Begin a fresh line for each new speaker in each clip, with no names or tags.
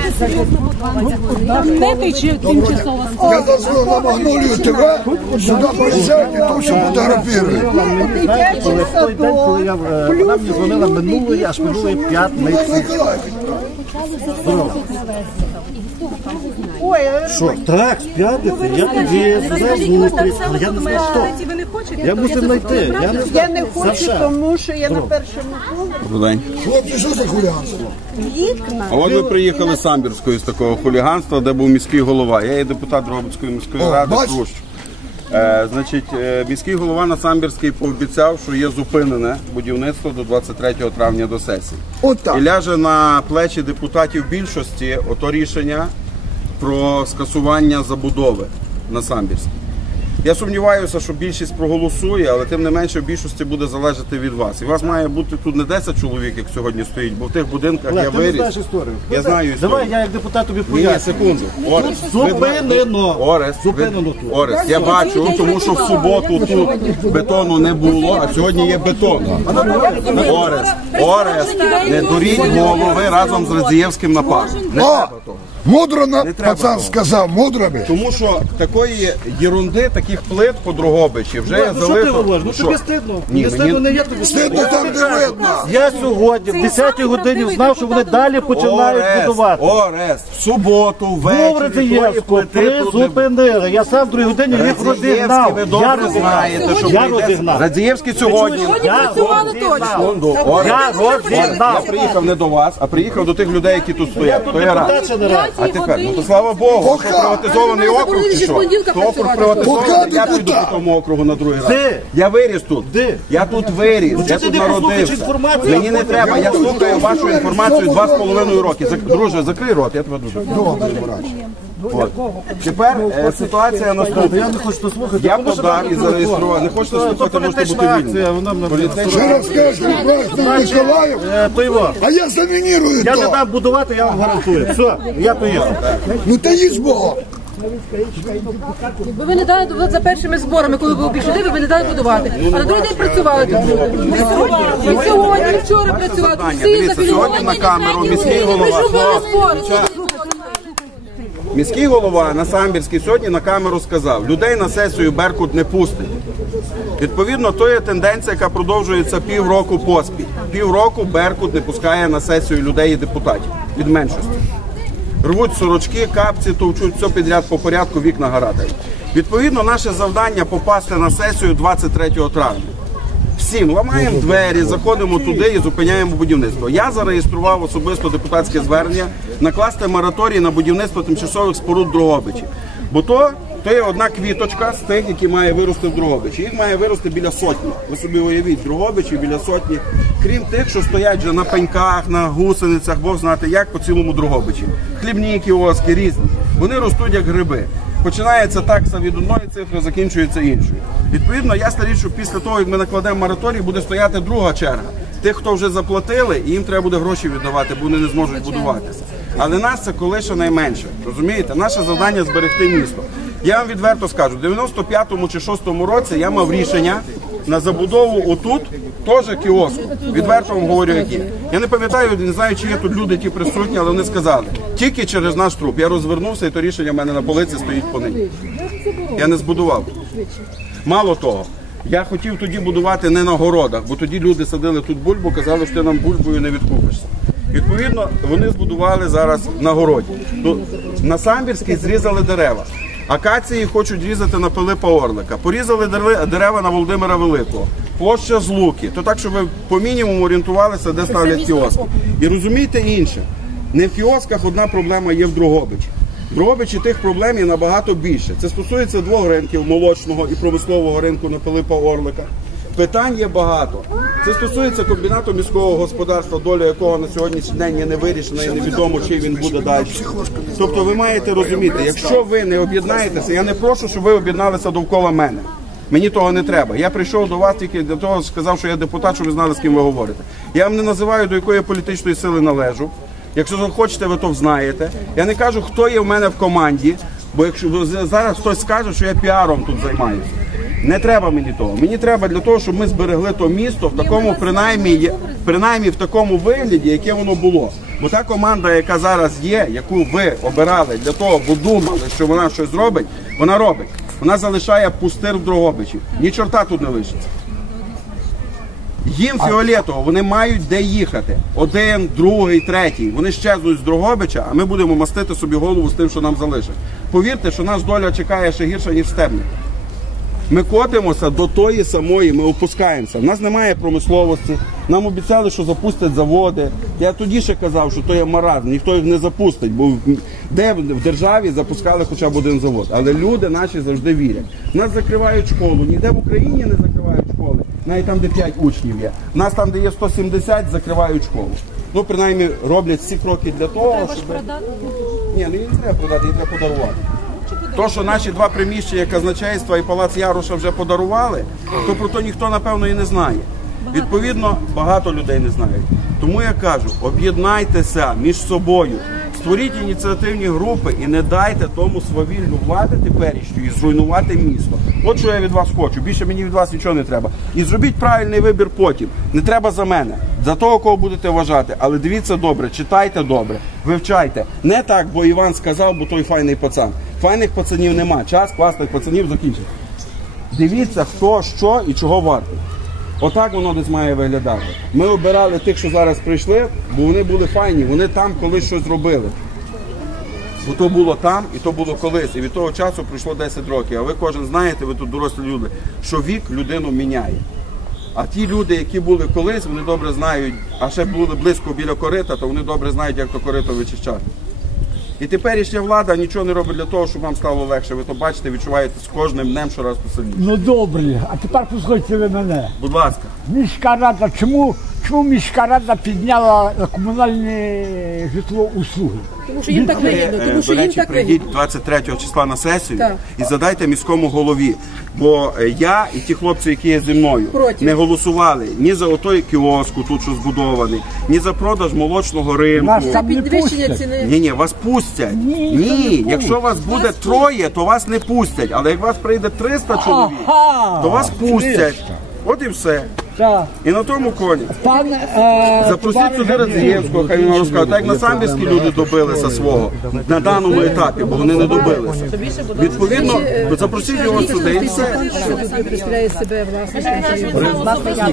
Гнети чи тимчасово?
Я дозвонил на Магнолию ТВ, сюда приезжайте, то все фотографируют.
Вона мені дзвонила минулої, аж минулої п'ятниці. Що? Так, з п'ятниці, я тоді зустріч, але я не знаю, що. Я мусив знайти.
Я не хочу, тому що я на першому поверсі.
Добрий день.
Хлопці, що за хуліганство?
А от ми приїхали з Самбірської, з такого хуліганства, де був міський голова. Я є депутат Дрогобицької міської ради. Крущ. Значить, міський голова на Самбірській пообіцяв, що є зупинене будівництво до 23 травня до сесії. І ляже на плечі депутатів більшості ото рішення про скасування забудови на Самбірській. Я сумніваюся, що більшість проголосує, але тим не менше в більшості буде залежати від вас. І вас має бути тут не 10 чоловік, як сьогодні стоїть, бо в тих будинках я виріс.
Ти знаєш історію.
Я знаю історію.
Давай я як депутат тобі поясню.
Ні, секунду.
Зупинено.
Орест, я бачу, тому що в суботу тут бетону не було, а сьогодні є бетон. Орест, не дуріть голови разом з Радзієвським на пару. Не треба того.
Мудро пацан сказав, мудро би.
Тому що такої єрунди, таких плит по Дрогобичі вже я
Ну що ти говориш? Ну тобі стидно. Не стидно не є тобі.
Стидно там, де видно.
Я сьогодні в 10-й годині знав, що вони далі починають будувати.
Орест, в суботу,
Був
ввечері тої
Радзієвську,
плити
призупинили. Я сам в 2-й годині їх розігнав.
ви добре знаєте, що
Я розігнав.
Радзієвський сьогодні.
Я розігнав.
Я приїхав не до вас, а приїхав до тих людей, які тут стоять. То я рад.
Депутат
А тепер, ну то слава Богу, що приватизований округ чи що? То округ приватизований, я піду по тому округу на другий раз. Я виріс тут. Я тут виріс, я тут народився. Мені не треба, я слухаю вашу інформацію 2,5 роки. Друже, закрий рот, я тебе дуже прошу. Тепер ситуація наступна.
Я не хочу послухати.
Я подав і зареєстрував. Не хочете слухати, можете бути вільні.
Ще раз скажу, брат Миколаїв, а я замінірую
Я не
то.
дам будувати, я вам гарантую. Все, я поїхав.
Ну та їдь Богом.
Якби ви не дали за першими зборами, коли ви пішли, ви не дали будувати. А на другий день працювали тут. І сьогодні, і вчора працювали.
Дивіться, сьогодні на камеру міський голова. Міський голова на Самбірській сьогодні на камеру сказав, людей на сесію Беркут не пустить. Відповідно, то є тенденція, яка продовжується півроку поспіль. Півроку Беркут не пускає на сесію людей і депутатів від меншості. Рвуть сорочки, капці, товчуть, все підряд по порядку, вікна гаратають. Відповідно, наше завдання попасти на сесію 23 травня. Всім ламаємо двері, заходимо туди і зупиняємо будівництво. Я зареєстрував особисто депутатське звернення накласти мораторій на будівництво тимчасових споруд в Дрогобичі. Бо то є одна квіточка з тих, які має вирости в Дрогобичі. Їх має вирости біля сотні. Ви собі уявіть, в Дрогобичі біля сотні. Крім тих, що стоять вже на пеньках, на гусеницях, Бог знати як, по цілому Дрогобичі. Хлібні кіоски, різні. Вони ростуть як гриби. Починається такса від одної цифри, закінчується іншою. Відповідно, ясна річ, що після того, як ми накладемо мораторій, буде стояти друга черга. Тих, хто вже заплатили, і їм треба буде гроші віддавати, бо вони не зможуть будуватися. Але нас це коли що найменше. Розумієте? Наше завдання – зберегти місто. Я вам відверто скажу, в 95-му чи 6-му році я мав рішення на забудову отут, теж кіоску. Відверто вам говорю, які. Я не пам'ятаю, не знаю, чи є тут люди ті присутні, але вони сказали, тільки через наш труп. Я розвернувся, і то рішення в мене на полиці стоїть по нині. Я не збудував. Мало того, я хотів тоді будувати не на городах, бо тоді люди садили тут бульбу, казали, що ти нам бульбою не відкупишся. Відповідно, вони збудували зараз на городі. На Самбірській зрізали дерева. Акації хочуть різати на Пилипа Орлика. Порізали дерева на Володимира Великого. Площа з Луки. То так, щоб ви по мінімуму орієнтувалися, де ставлять кіоски. І розумієте інше. Не в кіосках одна проблема є в Дрогобичі. В Дрогобичі тих проблем є набагато більше. Це стосується двох ринків, молочного і промислового ринку на Пилипа Орлика. Питань є багато. Це стосується комбінату міського господарства, доля якого на сьогоднішній день є не вирішена і невідомо, чи він буде далі. Тобто ви маєте розуміти, якщо ви не об'єднаєтеся, я не прошу, щоб ви об'єдналися довкола мене. Мені того не треба. Я прийшов до вас тільки для того, сказав, що я депутат, щоб ви знали, з ким ви говорите. Я вам не називаю, до якої політичної сили належу. Якщо захочете, ви то знаєте. Я не кажу, хто є в мене в команді, бо якщо зараз хтось скаже, що я піаром тут займаюся. Не треба мені того. Мені треба для того, щоб ми зберегли то місто в такому, принаймні в такому вигляді, яке воно було. Бо та команда, яка зараз є, яку ви обирали для того, бо думали, що вона щось зробить, вона робить. Вона залишає пустир в Дрогобичі. Ні чорта тут не лишиться. Їм фіолетово, вони мають де їхати. Один, другий, третій. Вони щезнуть з Дрогобича, а ми будемо мастити собі голову з тим, що нам залишить. Повірте, що нас доля чекає ще гірше, ніж Стебник. Ми котимося до тої самої, ми опускаємося. У нас немає промисловості. Нам обіцяли, що запустять заводи. Я тоді ще казав, що то є маразм, ніхто їх не запустить, бо де в державі запускали хоча б один завод. Але люди наші завжди вірять. Нас закривають школу, ніде в Україні не закривають школи, навіть там, де 5 учнів є. У нас там, де є 170, закривають школу. Ну, принаймні, роблять всі кроки для того, щоб... Ні, ну її не треба продати, її треба подарувати. То, що наші два приміщення казначейства і Палац Яроша вже подарували, то про то ніхто, напевно, і не знає. Відповідно, багато людей не знають. Тому я кажу, об'єднайтеся між собою, створіть ініціативні групи і не дайте тому свавільну влади теперішньої зруйнувати місто. От що я від вас хочу, більше мені від вас нічого не треба. І зробіть правильний вибір потім. Не треба за мене, за того, кого будете вважати, але дивіться добре, читайте добре, вивчайте. Не так, бо Іван сказав, бо той файний пацан. Файних пацанів нема, час класних пацанів закінчив. Дивіться, хто, що і чого варто. Отак воно десь має виглядати. Ми обирали тих, що зараз прийшли, бо вони були файні, вони там колись щось робили. Бо то було там і то було колись. І від того часу пройшло 10 років. А ви кожен знаєте, ви тут дорослі люди, що вік людину міняє. А ті люди, які були колись, вони добре знають, а ще були близько біля корита, то вони добре знають, як то корито вичищати. І теперішня влада нічого не робить для того, щоб вам стало легше. Ви то бачите, відчуваєте з кожним днем щораз посильніше.
Ну добре, а тепер послухайте ви мене.
Будь ласка.
Міська рада, чому міська рада підняла комунальні житлоуслуги?
Тому що їм так вигідно. Тому що
До
їм
речі,
так
прийдіть
вигідно.
23 числа на сесію
Так.
і задайте міському голові. Бо я і ті хлопці, які є зі мною,
Проти.
не голосували ні за отой кіоску, тут що збудований, ні за продаж молочного ринку.
Нас там не
Підвищення
пустять.
ціни.
Ні, вас пустять.
Ні,
Ні,
не
якщо вас буде троє, то вас не пустять. Але як вас прийде 300 чоловік,
Ага,
то вас пустять.
300.
От і все.
Так.
І на тому коні.
Пан,
Запросіть сюди Радзієвського, хай він розкаже. Так як на Самбірські люди добилися свого на даному етапі, бо вони не добилися. Відповідно, запросіть його сюди і все.
Представляє себе власником.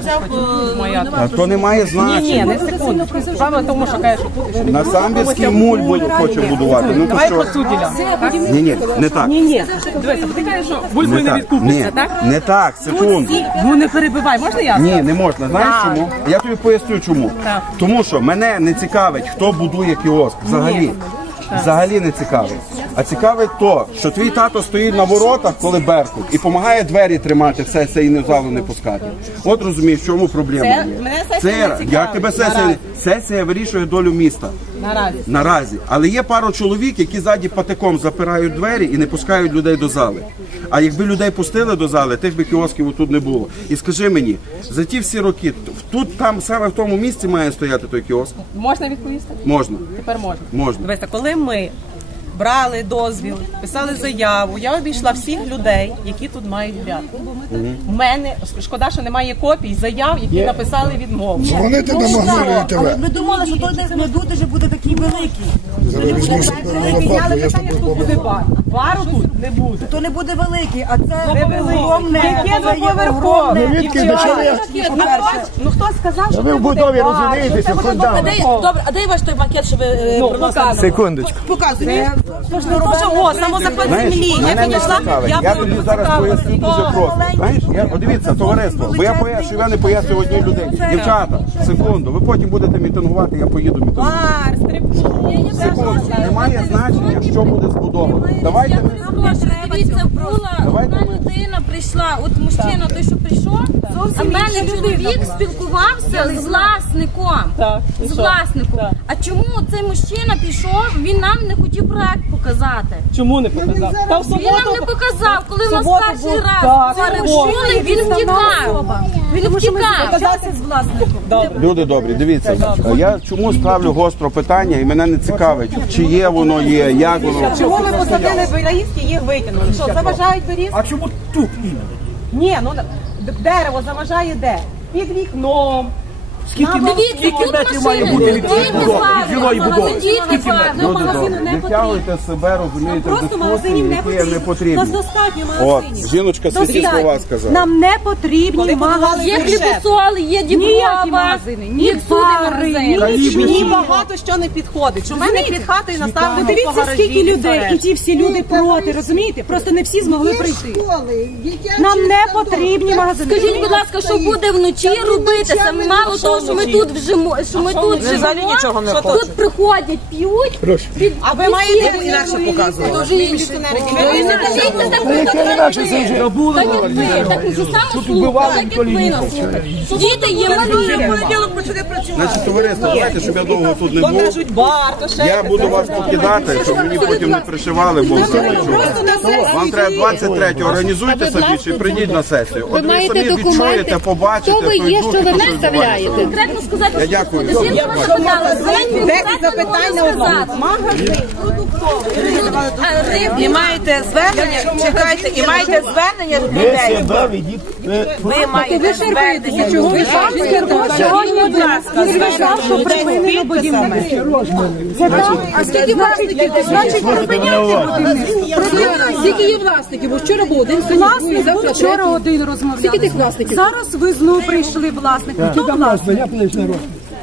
А то не має
Ні,
значення.
не секунду. Справа в тому, що каже, що тут
На Самбірський муль хоче будувати. Ну то
давай
що?
по суті.
Ні, не так.
Ні. Дивися, ти кажеш, що бульбою не
Ні,
відкупишся, так?
не так, секунду.
Ну не перебивай, можна я?
Ні, не можна. Знаєш чому? Я тобі поясню чому.
Так.
Тому що мене не цікавить, хто будує кіоск. Взагалі. Взагалі не цікавить. А цікавить то, що твій тато стоїть на воротах, коли Беркут, і допомагає двері тримати все це і не в залу не пускати. От розумієш, в чому проблема
Це
є.
мене сесія не цікавить.
Як тебе сесія вирішує долю міста. Наразі. Але є пару чоловік, які ззаді патиком запирають двері і не пускають людей до зали. А якби людей пустили до зали, тих би кіосків тут не було. І скажи мені, за ті всі роки, тут там саме в тому місці має стояти той кіоск?
Можна відповісти?
Можна.
Тепер можна.
Можна.
Дивися, коли ми брали дозвіл, писали заяву, я обійшла всіх людей, які тут мають грядку. У мене, шкода, що немає копій заяв, які написали відмову.
Дзвонити на Магнолію ТВ.
Ми думали, що той не дуже буде такий великий.
Зараз візьму собі на лопатку, я з тобою поговорю.
Бару тут не буде.
То не буде великий, а це огромне.
Яке двоповерхове?
Звідки до чого я?
Ну хто сказав, що
Ви
це
в
буде
будові
бар,
розумієте,
що це буде
фундамент.
бар?
Добре, а де ваш той макет, що ви приносили?
Секундочку.
Показуйте.
Ну що, о, самозахват землі. Я
Мене не
підійшла,
цікавить.
я
Я тобі зараз поясню дуже просто. Знаєш, дивіться, товариство, бо я не поясню одній людині. Дівчата, секунду, ви потім будете мітингувати, я поїду мітингувати.
бар, стрибку.
Секунду, немає значення, що буде збудовано. Давайте ми...
Дивіться, була одна людина прийшла, от мужчина той, що прийшов, а в мене чоловік спілкувався з власником.
Так, і
З
що?
власником.
Так.
А чому цей мужчина пішов, він нам не хотів проект показати.
Чому не показав? Та в
Він нам не
суботу
показав, коли в нас
суботу
перший
був,
раз
так,
перерушили, він втікав. Він втікав.
показався з власником. Добре.
Люди добрі, дивіться, я чому ставлю гостро питання, і мене не цікавить, чи є воно є, як воно.
Чому ви посадили берізки і їх викинули? Що, заважають берізки?
А чому тут іменно?
Ні, ну дерево заважає де? Під вікном.
Дивіться, тут машини, діти
жилої будови.
діти
Не втягуйте себе, розумієте, в дискусії, які не потрібні. От, жіночка свої слова сказала.
Нам не потрібні магазини.
Є хлібосоли, є діброва, є всюди магазини.
Мені багато що не підходить. У мене під хатою наставлено по
Дивіться,
гаражі.
скільки людей, і ті всі люди проти, розумієте? Просто не всі змогли прийти. Нам не потрібні магазини.
Скажіть, будь ласка, що буде вночі робитися? Мало того, що ми тут живемо, тут приходять, п'ють.
А ви маєте інакше показувати.
Дуже інше. Так уже само слухати, так як ви нас слухаєте. Діти є малі.
Значить, товариство, давайте, щоб я довго тут не був.
Кажуть, бар, то ще.
Я буду вас покидати, щоб мені потім не пришивали, бо вам треба 23-го, організуйте собі чи прийдіть на сесію. От ви самі відчуєте, побачите, той дух, що відбувається.
Конкретно сказати,
Я дякую.
Десять запитань на одному. Магазин продуктовий.
І маєте звернення, чекайте, і маєте звернення людей. Ви маєте звернення.
Чого ви сьогодні, будь ласка,
Сказав, що припинено будівництво.
А скільки власників? Значить, припиняти будівництво. Скільки є власників? Бо вчора був один
Власник
завтра
був вчора
третій.
один розмовляв.
Скільки тих власників?
Зараз ви знову прийшли власник. Хто власник?
Я подивився на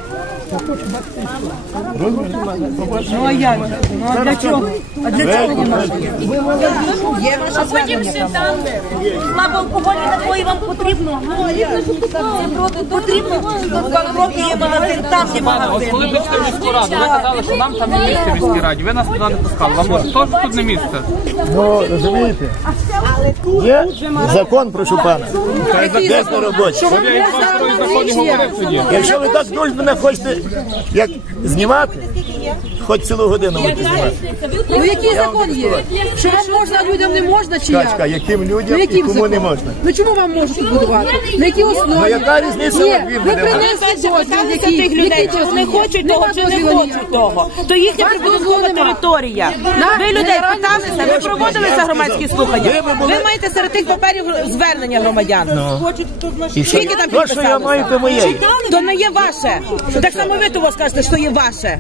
Ну а як? Ну а для чого? А для чого не можна?
а потім ще там.
Слабо алкоголі такої вам потрібно. Потрібно. Банкроки є магазин, там є магазин.
Коли прийшли в міську раду, ви казали, що нам там не місце в міській раді. Ви нас туди не пускали. Вам може теж тут не місце?
Ну, розумієте? Є закон, прошу пана. Десь на роботі.
Я і вам про закон не говорив тоді.
Якщо ви так дуже мене хочете як знімати, хоч цілу годину будете знімати.
Ну який закон є? Що вам можна, а людям не можна чи
Чачка,
як?
яким людям
Ну
і
яким
кому
законом?
не можна.
Ну чому вам можуть тут будувати? На якій основі?
Ну яка різниця,
Ні,
як він
ви
буде?
принесли дозвіл, який?
Тих людей,
Який
чи вони
дозвіл?
хочуть того, чи не
дозволу
хочуть
ніякого.
того. То їхня
Вас
прибудинкова
дозволу нема.
територія. Ви людей питалися, ви проводилися громадські слухання. Ви маєте серед тих паперів звернення громадян. Скільки там
То, що я маю, то моє.
То не є ваше. Так само ви того скажете, що є ваше.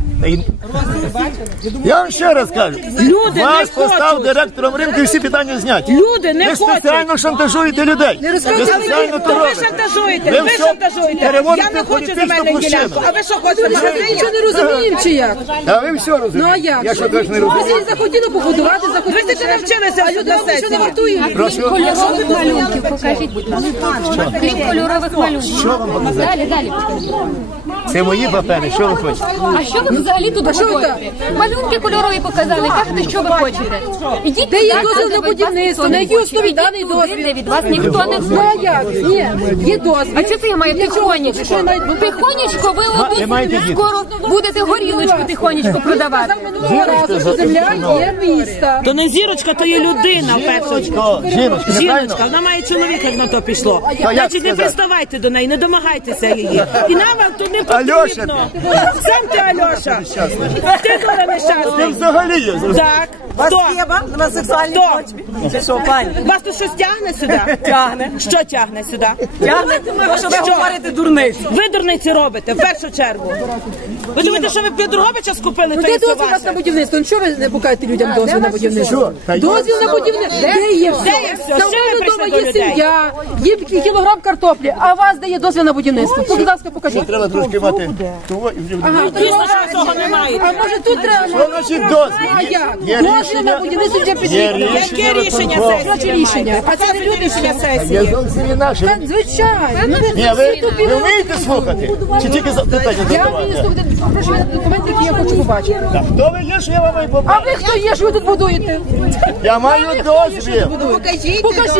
Я вам ще раз кажу.
Люди не
Вас постав
хочуть.
директором ринку і всі питання зняті.
Люди не
Ви
хочуть.
спеціально шантажуєте людей. Ви спеціально то
Ви
робите.
шантажуєте,
Ви
ви
все
шантажуєте.
переводите
Я не
в
хочу
політичну
земельну
площину.
ділянку. А ви що хочете
Ми
магазин?
нічого не розуміємо чи як?
А ви все
Ну а
розумієте.
як?
Я що теж не
Ви
розумію.
всі захотіли побудувати, захотіли.
Ви ще не вчилися
А люди
на
вам нічого не
сесії.
вартують.
Прошу.
Кольорових малюнків, покажіть, будь ласка. Крім кольорових малюнків.
Що вам показати?
Далі, далі.
Це мої папери, що ви хочете?
А що ви взагалі тут говорите? Малюнки кольорові показали, кажете, що ви хочете. Ідіть
Де є
туди,
дозвіл
де
на
вас
будівництво?
ніхто
На
не
якій
хоче.
основі
Ідіть
даний
туди,
дозвіл?
де від вас ніхто не
Ну
хоче.
а як? Ні, є дозвіл.
А чи це я маю тихонечко? Тихонечко, ви
Ви маєте
отут
діти?
скоро будете горілочку тихонечко продавати.
Минулого разу, що земля є міста.
То не зірочка, то є людина в першу чергу.
Жіночка, неправильно?
Жіночка, вона має чоловіка, як на то пішло.
як
Значить, не
сказати?
приставайте до неї, не домагайтеся її. І нам вам тут не
Альоша
потрібно. Сам ти, Альоша. Ти дура
Ви
нещасний.
взагалі є.
Так. Хто?
на сексуальній
Хто?
Це що, пані?
Вас тут щось тягне сюди? Тягне. Що тягне сюди?
Тягне? Що ви говорите дурниці?
Ви дурниці робите, в першу чергу. Ви думаєте, що ви Підруговича скупили,
Ну
то
де
є все
дозвіл у вас на
ваше?
будівництво? Ну чого ви не покажете людям дозвіл на будівництво? Дозвіл на будівництво. Де є все?
Де є все?
Там
Що ви прийшли
вдома
до
є
людей?
сім'я, є кілограм картоплі, а у вас де є дозвіл на будівництво? Будь ласка, покажіть.
Треба трошки мати того і вже буде.
Дійсно, що ви цього не маєте.
А може тут треба?
Що значить дозвіл?
А як?
Є
Дозвіл на
рішення.
будівництво вже
Є
підвідно.
Яке рішення
виконкому.
сесії?
Що рішення? А це не люди
Рішення
ще.
Є
сесії.
зовсім інакше.
Та, звичайно.
Ні, ви вмієте слухати? Чи тільки питання
Я
задавати?
вмію слухати. Прошу мене документи, які я хочу побачити.
Так, хто ви є, що я вам маю
А
побачити?
ви хто є, що ви тут будуєте?
Я маю дозвіл.
Покажіть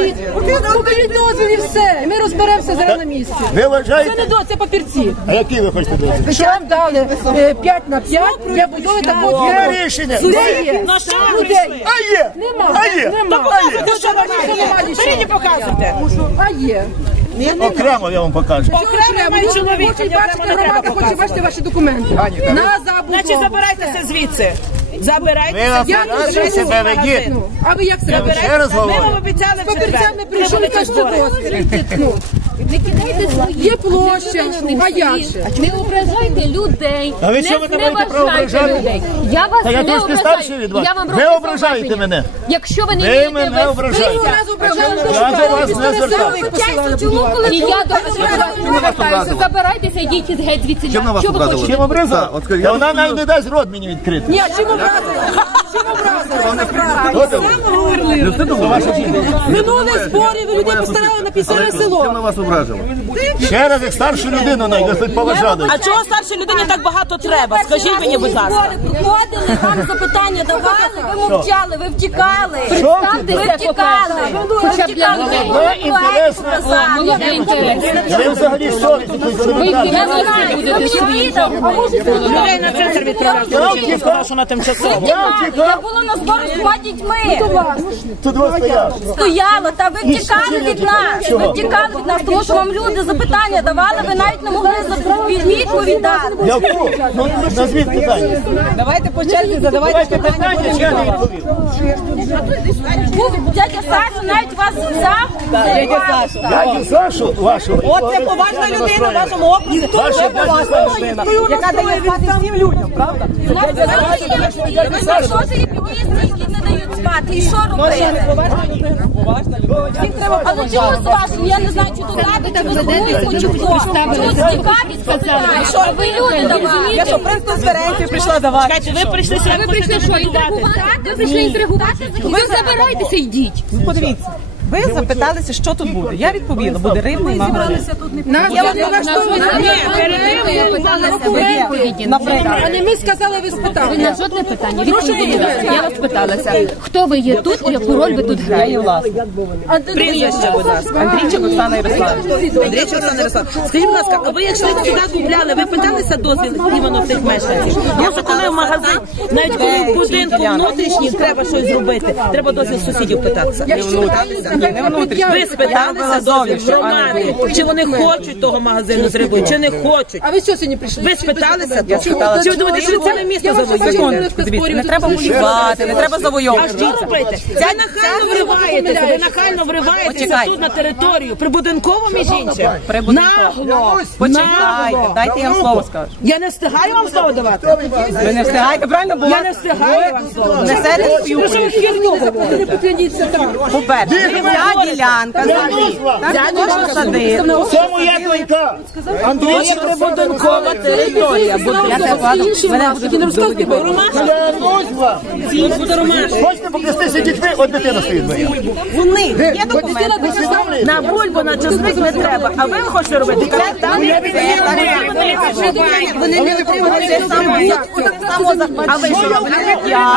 дозвіл і все. І ми розберемося зараз на місці.
Ви
Це
вважаєте?
не дозвіл, це папірці.
А який ви хочете дозвіл?
Що вам дали 5 на 5 для будови такого
Є
дому.
рішення.
Де є?
На що ви
Ну, де
прийшли?
є?
А є!
Нема.
А є!
Нема.
А є!
То що ви маєте? Беріть і показуйте.
А є.
Окремо я вам покажу.
Окремо має чоловіка,
Хочуть
не
бачити
треба
громаду, хоче
показувати.
бачити ваші документи. На
Значить,
забудову.
забирайтеся звідси. Забирайтеся,
Ви себе ведіть.
А ви як себе берете?
Ще раз
Ми
говорю.
вам обіцяли в четвер.
Папірцями прийшли, кажете, дозвіл.
Не кидайте свої.
Є площа, а як же?
Не ображайте людей.
А ви
не
що ви не маєте права
зневажайте
ображати?
людей. Я вас
Та я
не
трошки
ображаю.
старший від вас.
Я вам
Ви
роблю
ображаєте
зауваження.
мене.
Якщо ви не
Ви
вмієте
мене ображаєте.
Ви раз ображали,
Я до вас не звертався.
Чому коли і я до вас звертаюся? Забирайтеся, йдіть геть звідси.
Чим на вас
Що ви
образили?
хочете?
Чим образив?
Так, от скажіть,
Та
я
вона
тут
навіть не дасть рот мені відкрити.
Ні, чим образили? Чим образили? Минулих зборів ви людей постарали на пісере
чим на
село.
вас образило?
Ще раз, як старшу людину, навіть хоч поважати.
А чого старшій людині так багато треба? Скажіть мені, будь ласка.
Приходили, вам запитання давали, ви мовчали, ви втікали. Ви втікали. Ви втікали.
Ви інтересно. Ви взагалі совість.
Я знаю, будете свої.
Людей на центр відправляти, сказав, що на тимчасово.
Я була на збору з дітьми.
Тут вас стояв.
Стояла, та ви втікали від нас. Ви втікали від нас, тому що вам люди запитання давали, ви навіть не могли відповідь дати.
Яку? Ну, назвіть питання.
Давайте по черзі задавайте питання.
Я не відповів.
Дядя Саша навіть вас взяв.
Дядя Саша.
Дядю Сашу вашого.
От це поважна людина в вашому окрузі. Це поважна людина, яка дає спати всім людям, правда?
У нас теж є під'їзди, які не дають спати. І що робити? Але чому з вашим? Я не знаю, чи то ради, чи ви чи хто. Чому цікавість сказали? Що ви люди давали?
Я що, прес-конференцію прийшла давати?
Чекайте, ви прийшли сюди,
Ви прийшли що, інтригувати? Ви прийшли інтригувати? Ви забирайтеся, йдіть.
Подивіться. Ви запиталися, що тут буде. Я відповіла, буде рибний магазин.
Нас не влаштовує.
Ні, перед тим ви мали
Відповіді.
А не ми сказали, ви спитали.
На жодне питання. Я вас питалася, хто ви є тут і яку роль ви тут граєте?
прізвище, будь ласка.
Андрійчик Оксана Ярославівна.
Андрійчик Оксана Ярославівна, скажіть, будь ласка, а ви якщо сюди купляли, ви питалися дозвіл іменно цих мешканців? Просто коли в магазин, навіть коли в будинку внутрішній треба щось зробити, треба дозвіл сусідів питатися. Ви спиталися дозвіл громади, чи вони хочуть того магазину зробити, чи не хочуть.
А ви що сьогодні прийшли?
Ви спиталися? Чи ви думаєте, що ціле місто завоює?
Не треба воювати, не треба
А
завойовувати.
що робити? Це нахально вриваєтеся, ви нахально вриваєтеся тут на територію, прибудинково між іншим. Нагло!
Почекайте, дайте я вам слово скажу.
Я не встигаю вам слово давати?
Ви не встигаєте, правильно? Бо
Я не встигаю вам слово.
несете свою
Ви що ви
політику.
херню говорите?
Покляніться там.
По-перше, ця ділянка кожна садить.
Це моя донька.
Це прибудинкова територія.
Я тебе бачу. Мене
Тільки не розказуйте, бо
Хочете покрестися дітьми? От дитина стоїть моя.
Вони є документи.
На бульбу, на чесник не треба. А ви хочете робити?
Це там вони не отримують самозахват.
А ви що робите?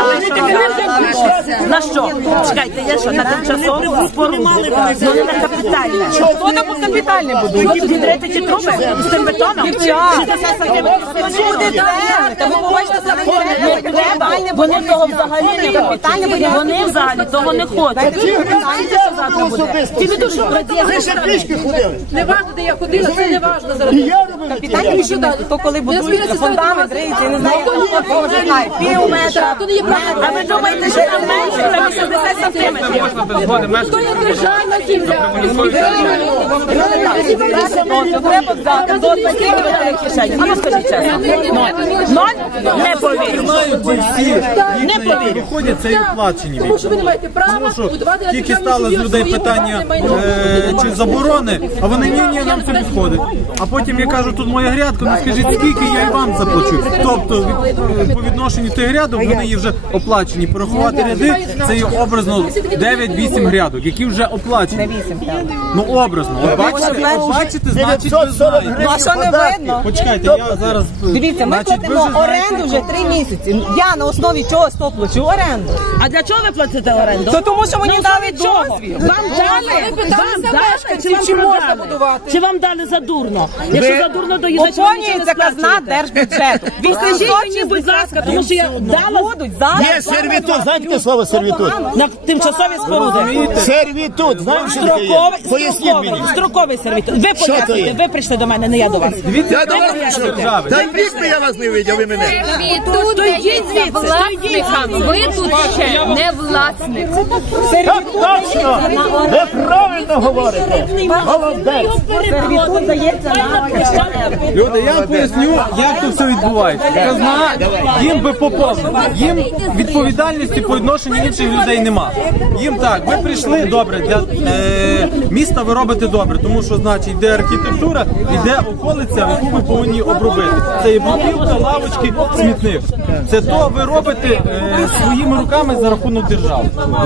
На що? Чекайте, я що, на тимчасову споруду? Ну не на капітальне.
Хто там капітальне будує?
Відрити ті труби з цим бетоном? 60 сантиметрів.
Та ви побачите,
Не треба. Вони того взагалі не хочуть. Вони взагалі того не хочуть. Знаєте, що завтра буде? Ті ви дуже
Ви ще пішки ходили.
не важно, де я ходила, це не важно зараз.
І я робив
капітальні що то коли будують фундамент, риється, я не знаю, хто вже знає, пів метра.
То не є правда.
А ви думаєте, що там менше на 80 сантиметрів?
Можна без згоди
То є державна земля.
Треба взяти до 20 кишень.
А ну скажіть чесно. Ноль? Не повірю. Не повірю.
Виходять, це і оплачені.
Тому що ви не маєте права будувати на
Тільки
державній
стало з
землі
людей
своє
питання
приватне майно.
чи заборони, а вони ні, нам це підходить. А потім я кажу, тут моя грядка, ну скажіть, скільки я і вам заплачу. Тобто по відношенню тих грядок вони є вже оплачені. Порахувати ряди, це є образно 9-8 грядок, які вже оплачені. Ну образно. Бачите, значить ви знаєте.
Ну а що не видно?
Почекайте, я зараз...
Дивіться, ми
Значить, ви
платимо
вже знаєте-
оренду вже 3 місяці. Я на основі чого плачу оренду?
А для чого ви платите оренду?
То тому що мені дали
чого?
дозвіл.
Вам дали? Вам дали? Чи вам
Чи можна
продали?
будувати?
Чи вам дали задурно? Якщо задурно доїжджати, ви нічого не
Поповнюється казна
сплачуєте.
держбюджету.
Скажіть мені, будь ласка, тому що я дала
Будуть зараз.
Є сервітут, знаєте таке слово сервітут?
на тимчасові споруди.
Сервітут, знаєте, що таке є? Поясніть мені.
Строковий сервітут. Ви
то є?
поясните, ви прийшли до мене, не я до вас.
Дивіться,
Я до вас прийшов. Та й вік я вас не видів, ви мене.
То
Йдіть звідси,
власникам. Ви тут ще не власник.
Так точно! Ви правильно говорите! Молодець!
Люди, я вам поясню, як тут все відбувається. Казна їм би поповнено. Їм відповідальності по відношенню інших людей нема. Їм так, ви прийшли, добре, для міста ви робите добре, тому що, значить, йде архітектура, йде околиця, яку ви повинні обробити. Це і бруківка, лавочки, смітник. Це то ви робите своїми руками за рахунок держави.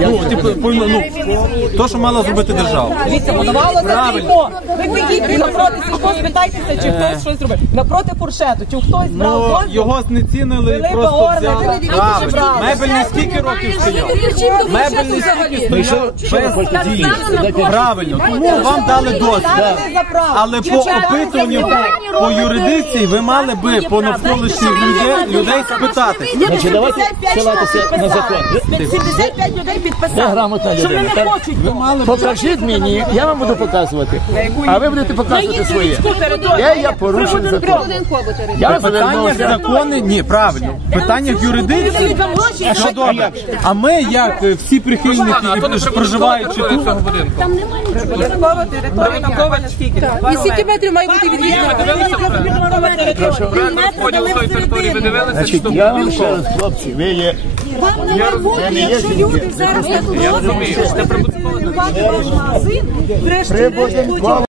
То, що мала зробити держава.
Дивіться, будувало за сільпо. Ви підіть напроти сільпо, спитайтеся, чи хтось щось зробив. Напроти фуршету, чи хтось брав дозвіл?
Його знецінили і просто взяли. Правильно. Мебельний скільки років стояв? Мебельний скільки стояв? Без дії. Правильно. Тому вам дали дозвіл. Але по опитуванню, по юрисдикції, ви мали би по навколишніх людей спитати.
Значить, давайте ссилатися на закон.
75 людей
Це
підписали.
грамотна
Що вони
людина.
не хочуть.
Покажіть мені, я вам буду показувати. А ви будете показувати своє. Я порушив закон. Я
В питаннях закони, ні, правильно. В питаннях юрисдикції, що добре. А ми, як всі прихильники, які проживаючи тут,
І скільки метрів має бути від вікна?
Значить, я вам ще раз, хлопці, ви є...
Вам не виходить, якщо люди зараз так
Я розумію.
магазин, врешті-решт